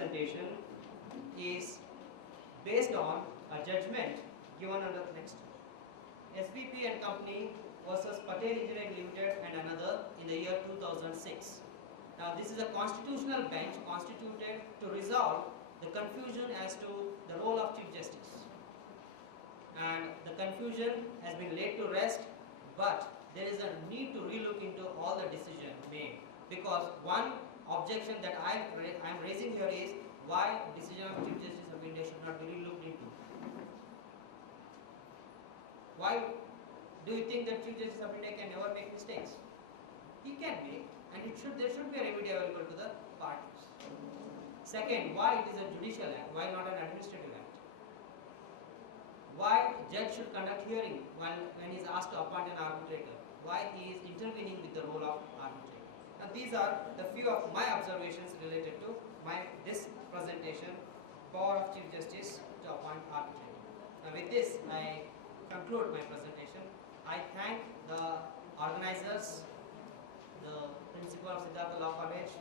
presentation is based on a judgment given under next SBP and Company versus Patel Engineering Limited and another in the year 2006. Now this is a constitutional bench constituted to resolve the confusion as to the role of Chief Justice. And the confusion has been laid to rest, but there is a need to relook into all the decisions made, because one objection that I am raising here is why decision of Chief Justice of India should not be relooked into. Why do you think that Chief Justice of India can never make mistakes? He can make, and there should be a remedy available to the parties. Second, why it is a judicial act, why not an administrative act? Why judge should conduct hearing when he is asked to appoint an arbitrator? Why he is intervening with the role of arbitrator? Now these are the few of my observations related to this presentation, power of Chief Justice to appoint arbitrator. Now with this I conclude my presentation. I thank the organizers, the principal of Siddhartha Law College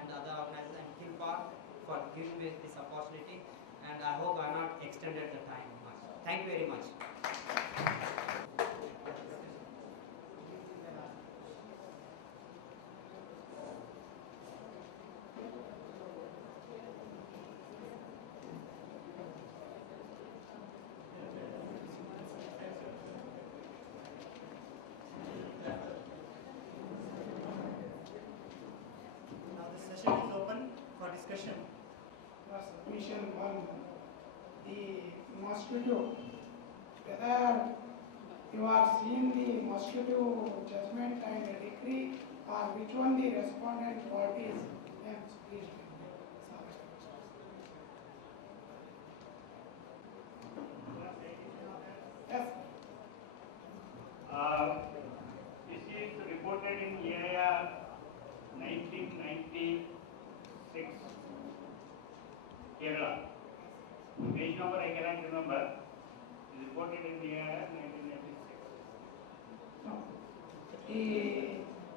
and the other organizers and KILPAR for giving me this opportunity, and I hope I have not extended the time much. Thank you very much. Discussion. Submission 1. The mosquito. Whether you are seeing the mosquito judgment and a decree, or which one the respondent parties? Yes, please. Yes. This is reported in EIR 1996. Kerala. Page number I cannot remember. It is reported in the year 1996. No.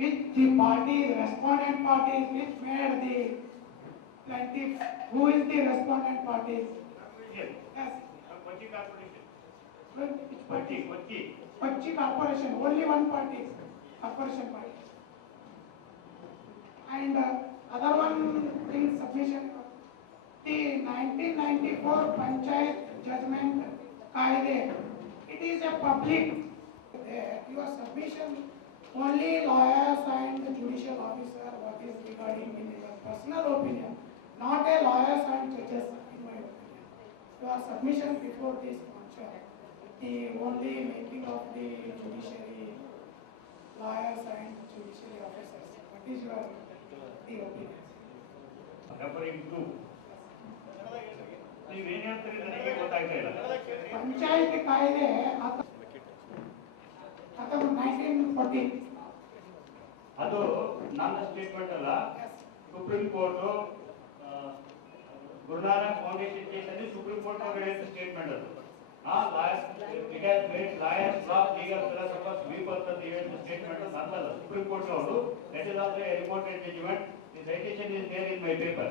Which the party, respondent parties, which made the plaintiff, who is the respondent parties? Yes. Yes. Kochi Corporation. Which party? Kochi Corporation, only one party, corporation party. And other one in submission. The 1994 Panchayat Judgment Kaide, it is a public. Your submission, only lawyers and the judicial officer, what is regarding in your personal opinion, not a lawyers and judges, in my opinion. Your submission before this Panchayat, the only making of the judiciary, lawyers and judiciary officers. What is your opinion? Referring to. ನೀವೇನು ಹೇಳ್ತೀರಿ ನನಗೆ ಗೊತ್ತಾಗ್ತಾ ಇಲ್ಲ. ಪಂಚಾಯತ್ ಕಾಯ್ದೆ 1914 ಅದು ನನ್ನ statement ಅಲ್ಲ. Supreme court Guru Nanak foundation ಕೇಸಲ್ಲಿ ಸುಪ್ರೀಂ ಕೋರ್ಟ್ ಅವರು ಹೇಳಿದ ಸ್ಟೇಟ್ಮೆಂಟ್ ಅದು. It has made lawyers, law, legal philosophers weep ಅಂತ ಹೇಳಿದ ಸ್ಟೇಟ್ಮೆಂಟ್ ನನ್ನಲ್ಲ, ಸುಪ್ರೀಂ ಕೋರ್ಟ್ ಅವರು. That is also a reported judgment. The citation is there in my paper.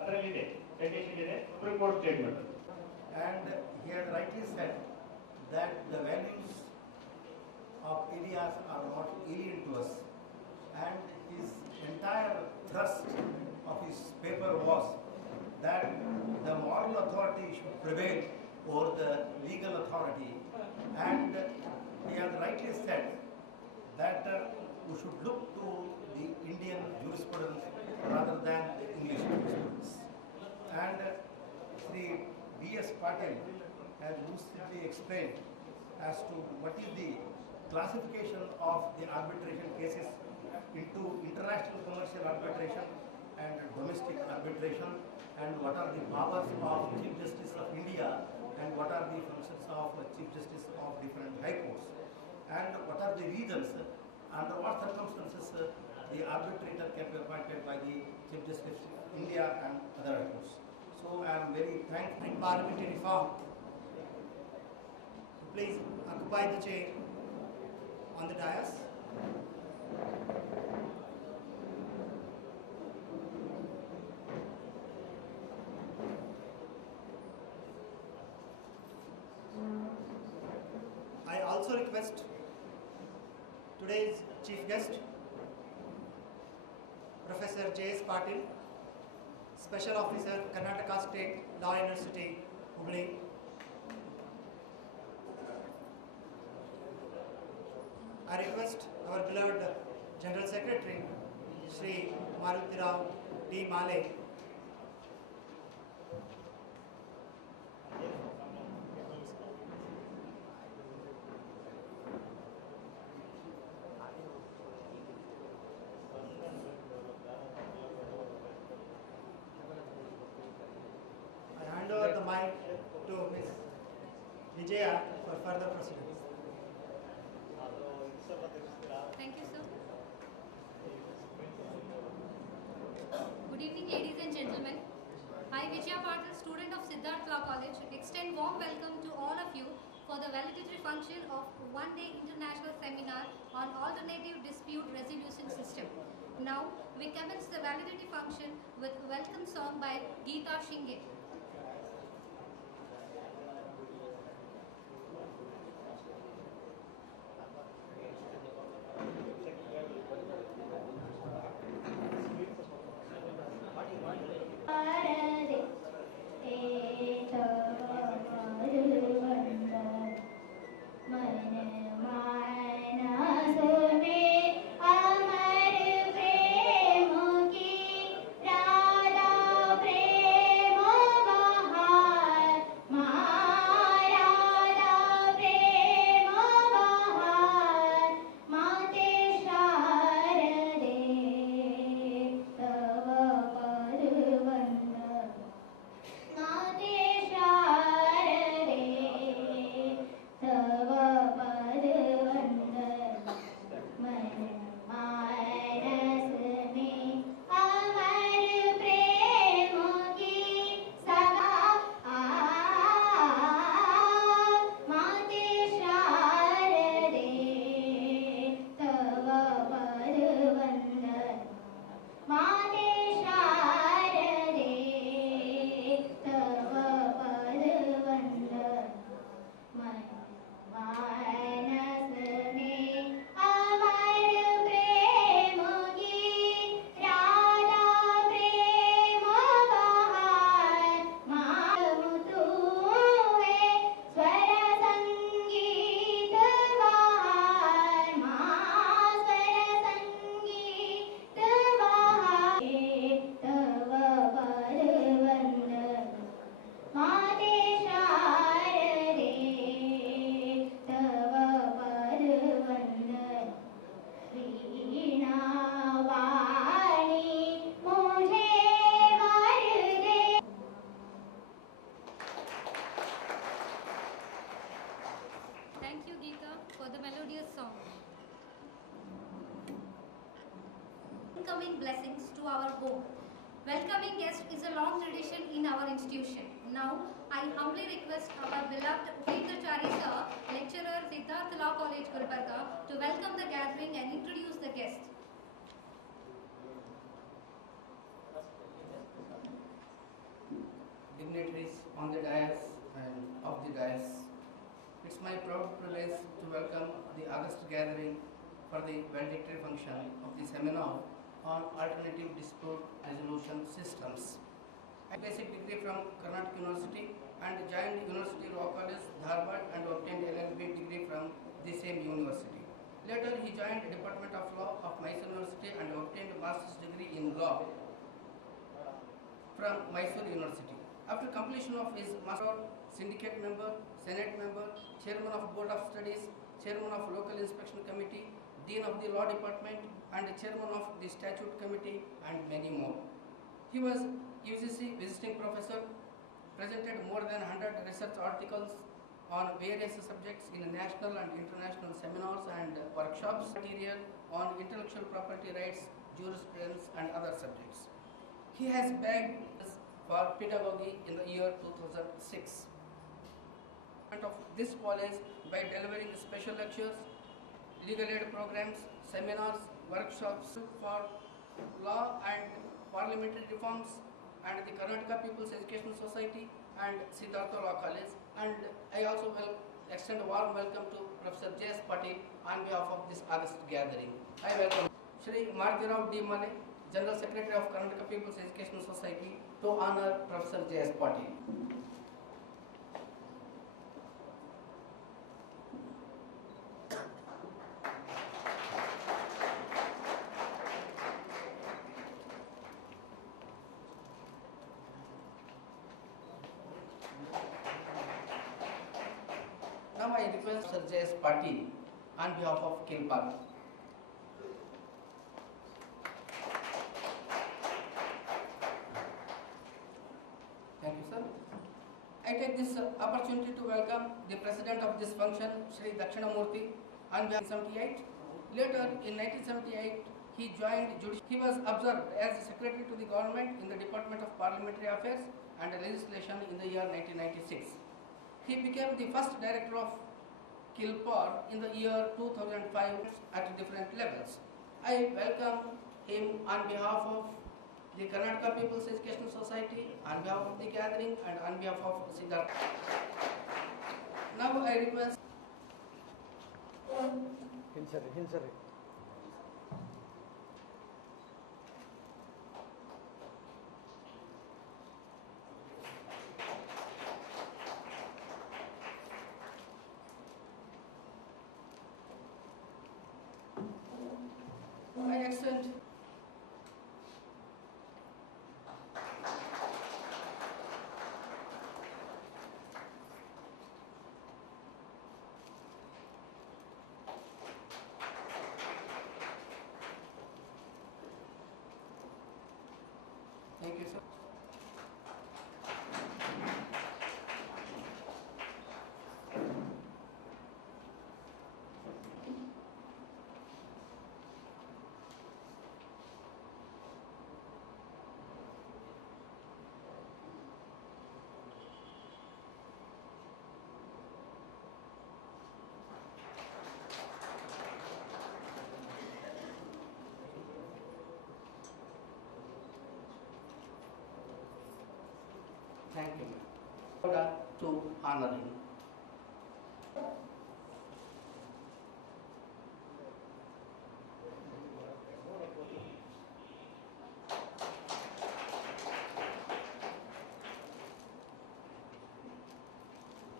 ಅದರಲ್ಲಿದೆ citation ಇದೆ, supreme court statement. And he had rightly said that the values of areas are not alien to us, and his entire thrust of his paper was that the moral authority should prevail over the legal authority, and he has rightly said that we should look to the Indian jurisprudence rather than the English jurisprudence. And Sri B.S. Patel has lucidly explained as to what is the classification of the arbitration cases into international commercial arbitration and domestic arbitration, and what are the powers of Chief Justice of India, and what are the functions of Chief Justice of different high courts, and what are the reasons, under what circumstances the arbitrator can be appointed by the Chief Justice of India and other high courts. So I am very thankful in parliamentary reform. Please occupy the chair on the dais. also request today's chief guest, Professor J.S. Patil, Special Officer, Karnataka State Law University, Hubli. I request our beloved General Secretary, Shri Maruti Rao D. Male, I hand over the mic to Ms. Vijaya for further proceedings. Thank you, sir. Good evening, ladies and gentlemen. I, Vijaya Patil, student of Siddharth Law College, extend warm welcome to all of you for the valedictory function of one-day international seminar on alternative dispute resolution system. Now, we commence the valedictory function with a welcome song by Geeta Shinge. Thank you, Geeta, for the melodious song. Incoming blessings to our home. Welcoming guest is a long tradition in our institution. Now, I humbly request our beloved Upendra sir, lecturer, Siddharth Law College, Gulbarga, to welcome the gathering and introduce the guest. Dignitaries on the dais and off the dais. It's my proud privilege to welcome the August gathering for the valedictory function of the seminar on alternative dispute resolution systems. I basic degree from Karnataka University and joined University Law College, Dharwad, and obtained LLB degree from the same university. Later, he joined Department of Law of Mysore University and obtained master's degree in law from Mysore University. After completion of his master, syndicate member, senate member, chairman of board of studies, chairman of local inspection committee, dean of the law department, and chairman of the statute committee, and many more. He was UGC visiting professor, presented more than 100 research articles on various subjects in national and international seminars and workshops, material on intellectual property rights, jurisprudence, and other subjects. He has bagged for pedagogy in the year 2006. Of this college by delivering special lectures, legal aid programs, seminars, workshops for law and parliamentary reforms, and the Karnataka People's Education Society and Siddhartha Law College. And I also extend a warm welcome to Professor J.S. Patil on behalf of this August gathering. I welcome Shri Maruti Rao D. Male, General Secretary of Karnataka People's Educational Society, to honor Professor J.S. Patil. Now I request Sir J.S. Patil on behalf of Kilpatrick. Thank you, sir. I take this opportunity to welcome the president of this function, Sri Dakshinamurthy, on behalf of 1978. Later, in 1978, he joined He was observed as secretary to the government in the Department of Parliamentary Affairs and Legislation in the year 1996. He became the first director of Kilpar in the year 2005 at different levels. I welcome him on behalf of the Karnataka People's Educational Society, on behalf of the gathering, and on behalf of Siddharth. Now I request I extend Thank you, sir. Thank you. Order to honor him.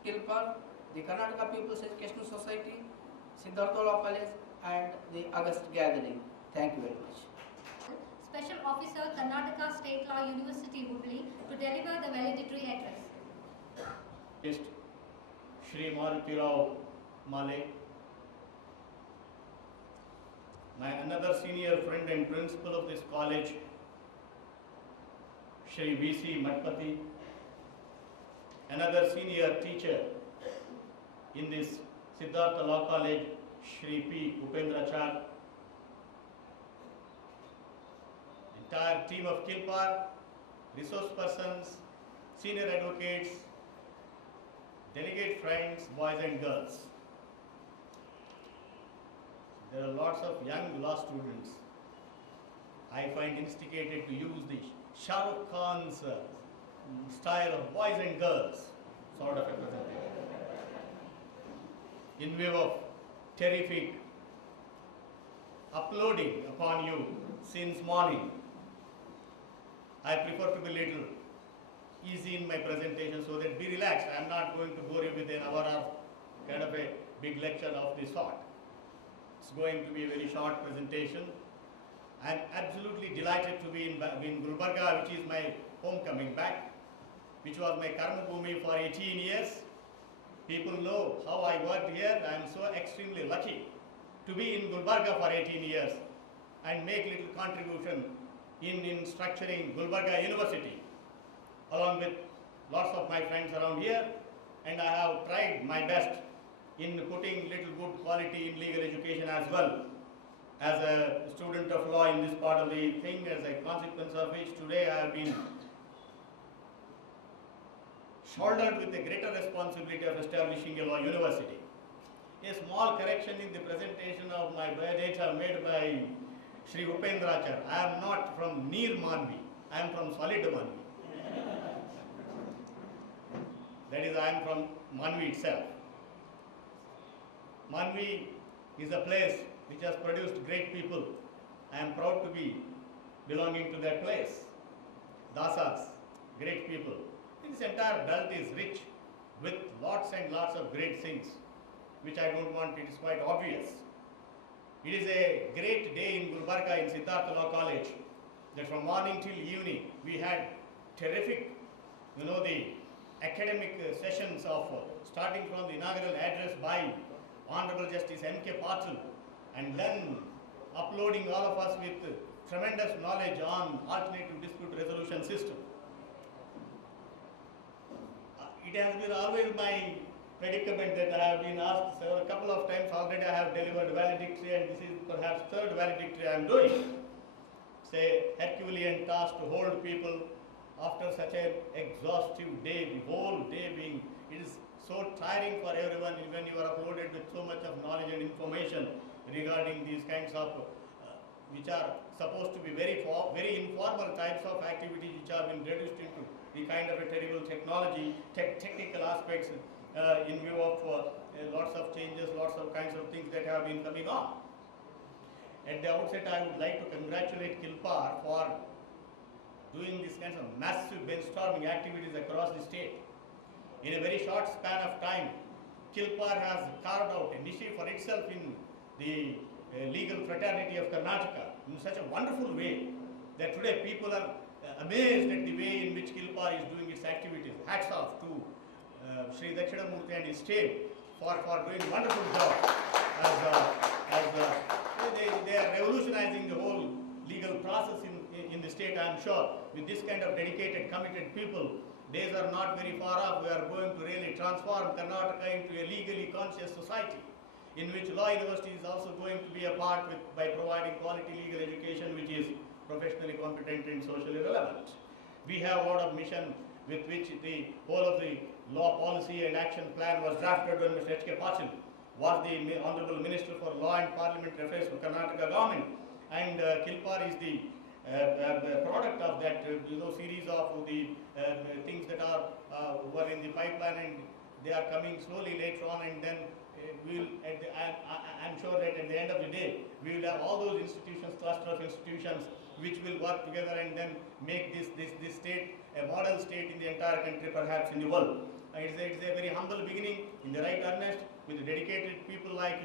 Kilpar, the Karnataka People's Educational Society, Siddhartha Law College, and the August gathering. Thank you very much. Special Officer, Karnataka State Law University, Hubli, to deliver the valedictory address. Guest Shri Maruti Rao Male, my another senior friend and principal of this college, Shri V.C. Matpati, another senior teacher in this Siddhartha Law College, Shri P. Upendrachar, entire team of Kilpar, resource persons, senior advocates, delegate friends, boys and girls. There are lots of young law students. I find instigated to use the Shah Rukh Khan's style of boys and girls sort of a presentation. In view of terrific uploading upon you since morning, I prefer to be little easy in my presentation so that be relaxed. I am not going to bore you with an hour of kind of a big lecture of this sort. It's going to be a very short presentation. I am absolutely delighted to be in Gulbarga, which is my homecoming back, which was my karma bhumi for 18 years. People know how I worked here. I am so extremely lucky to be in Gulbarga for 18 years and make little contribution in structuring Gulbarga University, along with lots of my friends around here, and I have tried my best in putting little good quality in legal education as well. As a student of law in this part of the thing, as a consequence of which today I have been shouldered with the greater responsibility of establishing a law university. A small correction in the presentation of my biodata made by Shri Upendrachar. I am not from near Manvi, I am from solid Manvi. That is, I am from Manvi itself. Manvi is a place which has produced great people. I am proud to be belonging to that place. Dasas, great people. This entire belt is rich with lots and lots of great things, which I don't want, it is quite obvious. It is a great day in Gulbarga in Siddhartha Law College, that from morning till evening we had terrific, the academic sessions of starting from the inaugural address by Honorable Justice M.K. Patil, and then uploading all of us with tremendous knowledge on alternative dispute resolution system. It has been always my predicament that I have been asked a couple of times already. I have delivered valedictory, and this is perhaps third valedictory I am doing. Say, Herculean task to hold people after such an exhaustive day, the whole day being, it is so tiring for everyone when you are uploaded with so much of knowledge and information regarding these kinds of, which are supposed to be very informal types of activities which have been reduced into the kind of a terrible technology, technical aspects in view of lots of changes, lots of kinds of things that have been coming on. At the outset, I would like to congratulate KILPAR for doing these kinds of massive brainstorming activities across the state. In a very short span of time, KILPAR has carved out a niche for itself in the legal fraternity of Karnataka in such a wonderful way that today people are amazed at the way in which KILPAR is doing its activities. Hats off to Sri Dakshinamurthy and his team for doing a wonderful job. They are revolutionizing the whole legal process in the state, I am sure. With this kind of dedicated, committed people, days are not very far off. We are going to really transform Karnataka into a legally conscious society, in which Law University is also going to be a part by providing quality legal education which is professionally competent and socially relevant. We have a lot of mission with which the whole of the law policy and action plan was drafted when Mr. H.K. Patil was the Honorable Minister for Law and Parliamentary Affairs for Karnataka government, and KILPAR is the product of that series of the things that were in the pipeline, and they are coming slowly later on, and then I'm sure that at the end of the day we will have all those institutions, cluster of institutions which will work together and then make this state a model state in the entire country, perhaps in the world. It's a very humble beginning in the right earnest with dedicated people like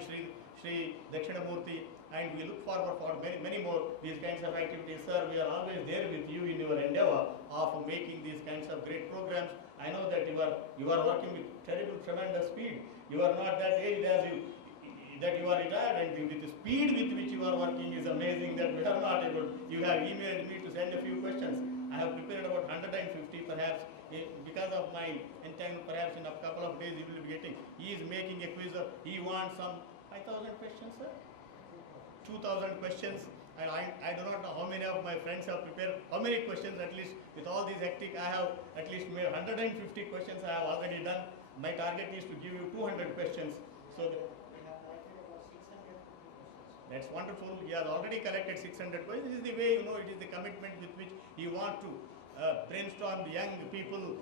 Sri Dakshinamurthy, and we look forward for many more these kinds of activities. Sir, we are always there with you in your endeavor of making these kinds of great programs. I know that you are working with tremendous speed. You are not that aged as that you are retired, and with the speed with which you are working is amazing that we are not able. You have emailed me to send a few questions. I have prepared about 150 perhaps. Because of my entire, perhaps in a couple of days you will be getting. He is making a quiz. He wants some 5,000 questions, sir? 2,000 questions. And I do not know how many of my friends have prepared, how many questions at least with all these hectic. I have at least 150 questions I have already done. My target is to give you 200 questions. So that's wonderful. He has already collected 600 questions. This is the way, it is the commitment with which he wants to brainstorm the young people,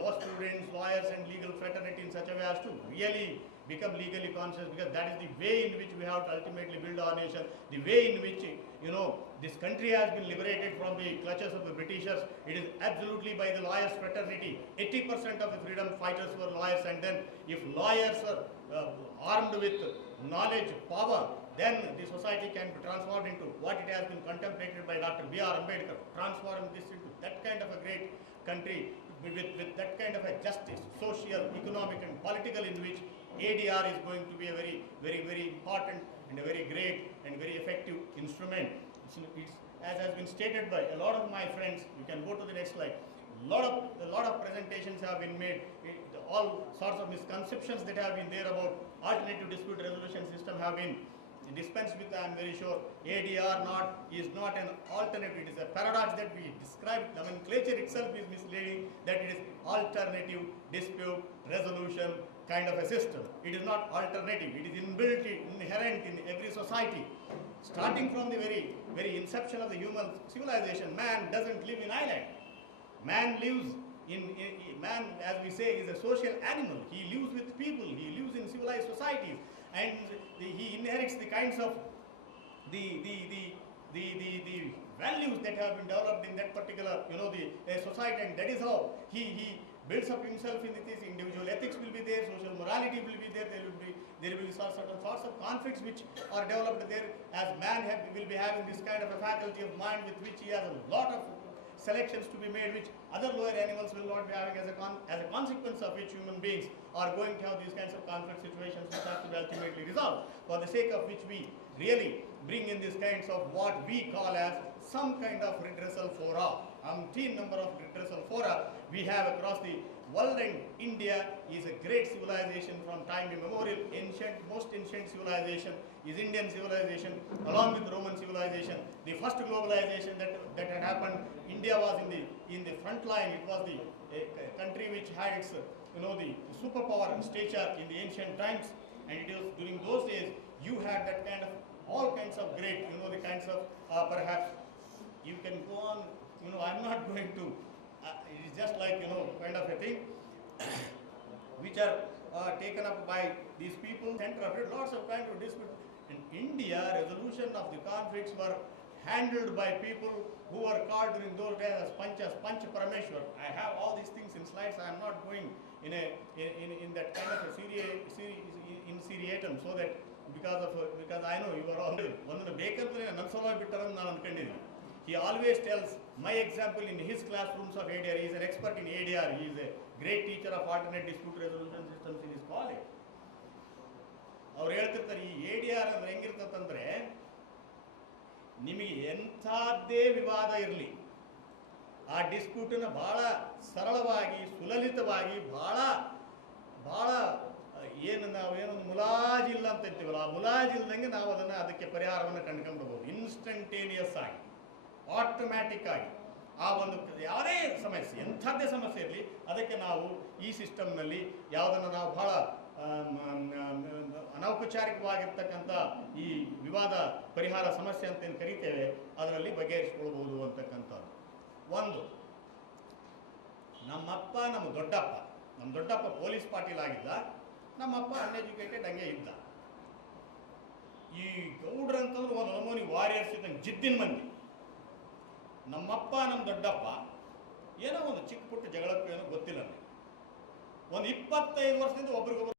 law students, lawyers and legal fraternity in such a way as to really become legally conscious, because that is the way in which we have to ultimately build our nation, the way in which, this country has been liberated from the clutches of the Britishers. It is absolutely by the lawyers fraternity. 80% of the freedom fighters were lawyers, and then if lawyers are armed with knowledge, power, then the society can be transformed into what it has been contemplated by Dr. B.R. Ambedkar, transform this into that kind of a great country with that kind of a justice, social, economic and political, in which ADR is going to be a very, very, very important and a very great and very effective instrument. It's, as has been stated by a lot of my friends, you can go to the next slide. A lot of presentations have been made. All sorts of misconceptions that have been there about alternative dispute resolution system have been dispensed with. I am very sure ADR is not an alternative. It is a paradox that we describe. Nomenclature itself is misleading, that it is alternative dispute resolution kind of a system. It is not alternative. It is inbuilt, inherent in every society. Starting from the very, very inception of the human civilization, man doesn't live in island. Man lives man, as we say, is a social animal. He lives with people. He lives in civilized societies. and he inherits the kinds of the values that have been developed in that particular, the society, and that is how he builds up himself in this. Individual ethics will be there, social morality will be there, there will be certain sorts of conflicts which are developed there, as man will be having this kind of a faculty of mind with which he has a lot of selections to be made, which other lower animals will not be having, as a consequence of which human beings are going to have these kinds of conflict situations which have to be ultimately resolved, for the sake of which we really bring in these kinds of what we call as some kind of redressal fora. Umpteen number of redressal fora we have across the world, and India is a great civilization from time immemorial. Most ancient civilization is Indian civilization, along with Roman civilization. The first globalization that had happened, India was in the front line. It was the country which had its the superpower and stature in the ancient times, and it was during those days you had that kind of all kinds of great, the kinds of perhaps you can go on. I'm not going to. It is just like kind of a thing which are taken up by these people. Center of it, lots of kind of dispute. In India, resolution of the conflicts were handled by people who were called during those days as Panch Parameshwar. I have all these things in slides. I am not going in that kind of a seriatum, so that because I know you are all one ಬೇಕಂತಲೇ ನನ್ನ ಸಲುವಾಗಿ ಬಿಟ್ಟರಂತ ನಾನು ಅನ್ಕೊಂಡಿದ್ದೀನಿ. He always tells my example in his classrooms of ADR. He is an expert in ADR. He is a great teacher of alternate dispute resolution systems in his college. ಅವ್ರು ಹೇಳ್ತಿರ್ತಾರೆ ಈ ADR ಅಂದ್ರೆ ಹೆಂಗಿರ್ತಂದ್ರೆ, ನಿಮಗೆ ಎಂಥದ್ದೇ ವಿವಾದ ಇರಲಿ, ಆ ಡಿಸ್ಪ್ಯೂಟನ್ನು ಬಹಳ ಸರಳವಾಗಿ ಸುಲಲಿತವಾಗಿ ಬಹಳ ನಾವೇನೊಂದು ಮುಲಾಜಿಲ್ಲ ಅಂತ ಇರ್ತೀವಲ್ಲ, ಆ ಮುಲಾಜಿಲ್ದಂಗೆ ನಾವು ಅದಕ್ಕೆ ಪರಿಹಾರವನ್ನು ಕಂಡುಕೊಂಡ್ಬಿಡ್ಬೋದು. ಇನ್ಸ್ಟಂಟೇನಿಯಸ್ ಆಗಿ, ಆಟೋಮ್ಯಾಟಿಕ್ ಆಗಿ ಆ ಒಂದು ಯಾವುದೇ ಸಮಸ್ಯೆ, ಎಂಥದ್ದೇ ಸಮಸ್ಯೆ ಇರಲಿ, ಅದಕ್ಕೆ ನಾವು ಈ ಸಿಸ್ಟಮ್ನಲ್ಲಿ ಯಾವುದನ್ನು ನಾವು ಬಹಳ ಅನೌಪಚಾರಿಕವಾಗಿರ್ತಕ್ಕಂಥ ಈ ವಿವಾದ ಪರಿಹಾರ ಸಮಸ್ಯೆ ಅಂತ ಏನು ಕರಿತೇವೆ, ಅದರಲ್ಲಿ ಬಗೆಹರಿಸ್ಕೊಳ್ಬೋದು ಅಂತಕ್ಕಂಥದ್ದು. ಒಂದು, ನಮ್ಮ ದೊಡ್ಡಪ್ಪ ಪೊಲೀಸ್ ಪಾಟೀಲ್ ಆಗಿದ್ದ, ನಮ್ಮಪ್ಪ ಅನ್ಎಜುಕೇಟೆಡ್ ಹಂಗೆ ಇದ್ದ. ಈ ಗೌಡ್ರಂತಂದ್ರೆ ಒಂದು ನಮೂನಿ ವಾರಿಯರ್ಸ್ ಇದ್ದಂಗೆ ಜಿದ್ದಿನ ಮಂದಿ. ನಮ್ಮಪ್ಪ ನಮ್ಮ ದೊಡ್ಡಪ್ಪ ಏನೋ ಒಂದು ಚಿಕ್ಕ ಪುಟ್ಟ ಜಗಳಕ್ಕೂ ಏನೋ ಗೊತ್ತಿಲ್ಲ ನನಗೆ. ಒಂದು 25 ವರ್ಷದಿಂದ ಒಬ್ರಿಗೊಬ್ರು